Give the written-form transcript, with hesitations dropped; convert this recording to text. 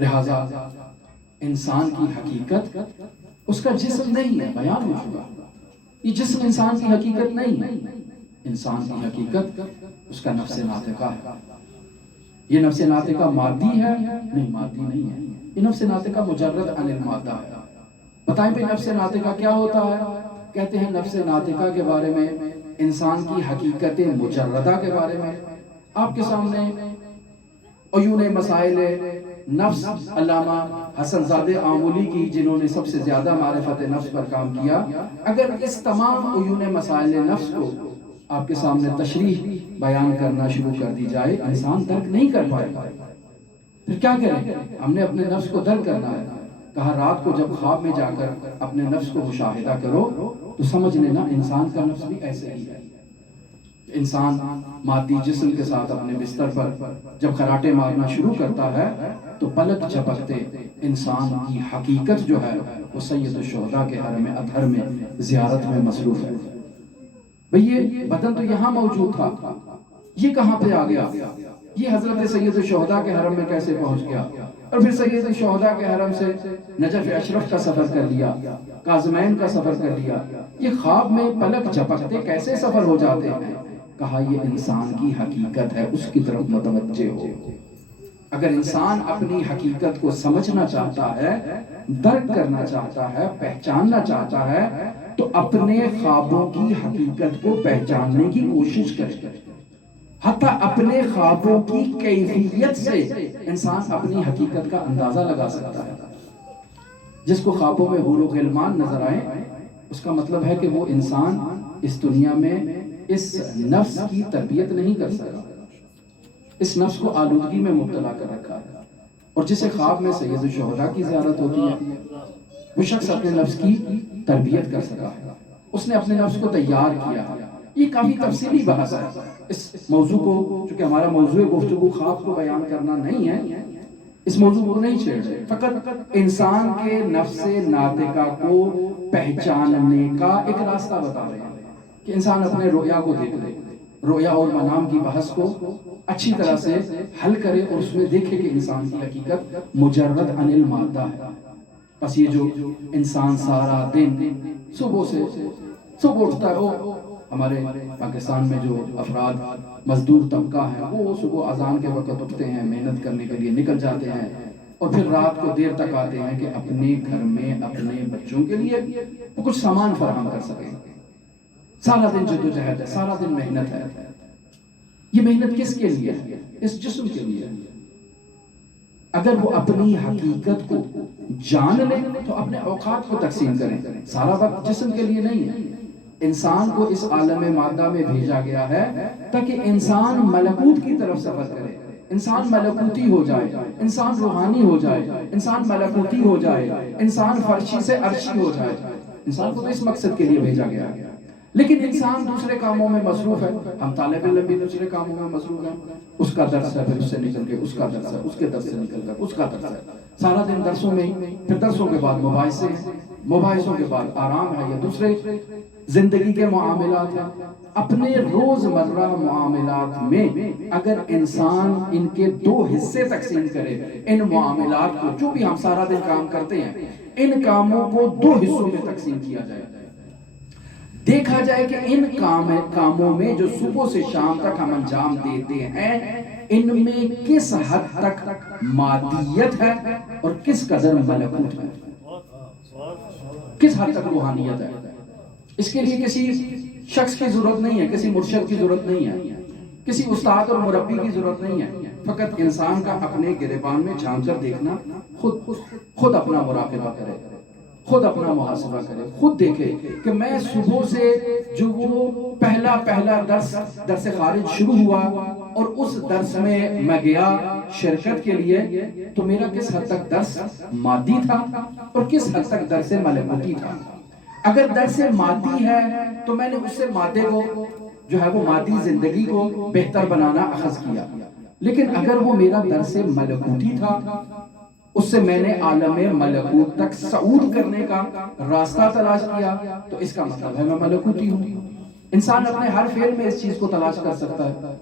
لہذا انسان کی حقیقت اس کا جسم نہیں ہے، بیان ہو چکا، یہ جسم انسان کی حقیقت نہیں ہے، انسان کی حقیقت اس کا نفس ناطقہ ہے۔ یہ نفس ناطقہ مادی ہے؟ نہیں، مادی نہیں ہے، یہ نفس ناطقہ مجرد عن المادہ ہے۔ بتائیں بھی نفس ناطقہ کیا ہوتا ہے؟ کہتے ہیں نفس ناطقہ کے بارے میں، انسان کی حقیقت مجردہ کے بارے میں آپ کے سامنے عیون مسائل نفس علامہ حسن زادہ آمولی کی، جنہوں نے سب سے زیادہ معرفت نفس پر کام کیا، اگر اس تمام عیون مسائل نفس کو آپ کے سامنے تشریح بیان کرنا شروع کر دی جائے، انسان درک نہیں کر پائے گا۔ پھر کیا کریں؟ ہم نے اپنے نفس کو درک کرنا ہے۔ کہا رات کو جب خواب میں جا کر اپنے نفس کو مشاہدہ کرو تو سمجھ لینا انسان کا نفس بھی ایسے ہی ہے۔ انسان مادی جسم کے ساتھ اپنے بستر پر جب خراٹے مارنا شروع کرتا ہے تو پلک جھپکتے انسان کی حقیقت جو ہے وہ سید الشہداء کے حرم اطہر میں زیارت میں مصروف ہے۔ بھئی یہ بدن تو یہاں موجود تھا، یہ کہاں پہ آ گیا؟ یہ حضرت سید الشہداء کے حرم میں کیسے پہنچ گیا؟ اور پھر سید الشہداء کے حرم سے نجف اشرف کا سفر کر لیا، کاظمین کا سفر کر لیا، یہ خواب میں پلک جھپکتے کیسے سفر ہو جاتے ہیں؟ کہا یہ انسان کی حقیقت ہے، اس کی طرف متوجہ ہو۔ اگر انسان اپنی حقیقت کو سمجھنا چاہتا ہے، درک کرنا چاہتا ہے، پہچاننا چاہتا ہے تو اپنے خوابوں کی حقیقت کو پہچاننے کی کوشش کرے۔ حتیٰ اپنے خوابوں کی کیفیت سے انسان اپنی حقیقت کا اندازہ لگا سکتا ہے۔ جس کو خوابوں میں حور و غلمان نظر آئیں، اس کا مطلب ہے کہ وہ انسان اس دنیا میں اس نفس کی تربیت نہیں کر سکا، اس نفس کو آلودگی میں مبتلا کر رکھا ہے۔ اور جسے خواب میں سید الشہداء کی زیارت ہوتی ہے، وہ شخص اپنے نفس کی تربیت کر سکا ہے، اس نے اپنے نفس کو تیار کیا ہے۔ یہ کافی تفصیلی بحث ہے اس موضوع کو، چونکہ ہمارا موضوع گفتگو خواب کو بیان کرنا نہیں ہے، اس موضوع کو نہیں چھیڑ رہے، فقط انسان کے نفس ناطقہ کو پہچاننے کا ایک راستہ بتا رہے ہیں کہ انسان اپنے رؤیا کو دیکھ لے، رؤیا اور منام کی بحث کو اچھی طرح سے حل کرے اور اس میں دیکھے کہ انسان کی حقیقت مجرد عن المادہ ہے۔ بس یہ جو انسان سارا دن صبح اٹھتا ہے، ہمارے پاکستان میں جو افراد مزدور طبقہ ہے وہ صبح اذان کے وقت اٹھتے ہیں، محنت کرنے کے لیے نکل جاتے ہیں اور پھر رات کو دیر تک آتے ہیں کہ اپنے گھر میں اپنے بچوں کے لیے وہ کچھ سامان فراہم کر سکیں۔ سارا دن جدوجہد ہے، سارا دن محنت ہے۔ یہ محنت کس کے لیے ہے؟ اس جسم کے لیے۔ اگر وہ اپنی حقیقت کو جان لیں تو اپنے اوقات کو تقسیم کریں، سارا وقت جسم کے لیے نہیں ہے۔ انسان کو اس عالم مادہ میں بھیجا گیا ہے تاکہ انسان ملکوت کی طرف سفر کرے، انسان ملکوتی ہو جائے، انسان روحانی ہو جائے، انسان ملکوتی ہو جائے، انسان فرشی سے عرشی ہو جائے۔ انسان کو تو اس مقصد کے لیے بھیجا گیا ہے، لیکن انسان دوسرے کاموں میں مصروف ہے۔ ہم طالب علم بھی دوسرے کاموں میں مصروف ہیں، اس کا درس ہے، پھر اس سے نکل کے اس کا درس ہے، اس کے درس سے نکل کر اس کا درس ہے، سارا دن درسوں میں ہی، پھر درسوں کے بعد مباحثے ہیں، مباحثوں کے بعد آرام ہے یا دوسرے زندگی کے معاملات ہیں۔ اپنے روزمرہ معاملات میں اگر انسان ان کے دو حصے تقسیم کرے، ان معاملات کو جو بھی ہم سارا دن کام کرتے ہیں، ان کاموں کو دو حصوں میں تقسیم کیا جائے، دیکھا جائے کہ ان کاموں میں جو صبح سے شام تک ہم انجام دیتے ہیں، ان میں کس حد تک مادیت ہے اور کس قدر ملکوت ہے، کس حد تک روحانیت ہے۔ اس کے لیے کسی شخص کی ضرورت نہیں ہے، کسی مرشد کی ضرورت نہیں ہے، کسی استاد اور مربی کی ضرورت نہیں ہے، فقط انسان کا اپنے گریبان میں جھانک کر دیکھنا، خود اپنا مراقبہ کرے، خود اپنا محاسبہ کرے، خود دیکھے کہ میں صبح سے جو وہ پہلا درس خارج شروع ہوا اور اس درس میں گیا شرکت کے لیے، تو میرا کس حد تک درس مادی تھا اور کس حد تک درس ملکوتی تھا۔ اگر درس مادی ہے تو میں نے اس سے مادے کو جو ہے وہ مادی زندگی کو بہتر بنانا اخذ کیا، لیکن اگر وہ میرا درس ملکوتی تھا، اس سے میں نے عالم ملکوت تک صعود کرنے کا راستہ تلاش کیا، تو اس کا مطلب ہے میں ملکوتی ہوں۔ انسان اپنے ہر فعل میں اس چیز کو تلاش کر سکتا ہے۔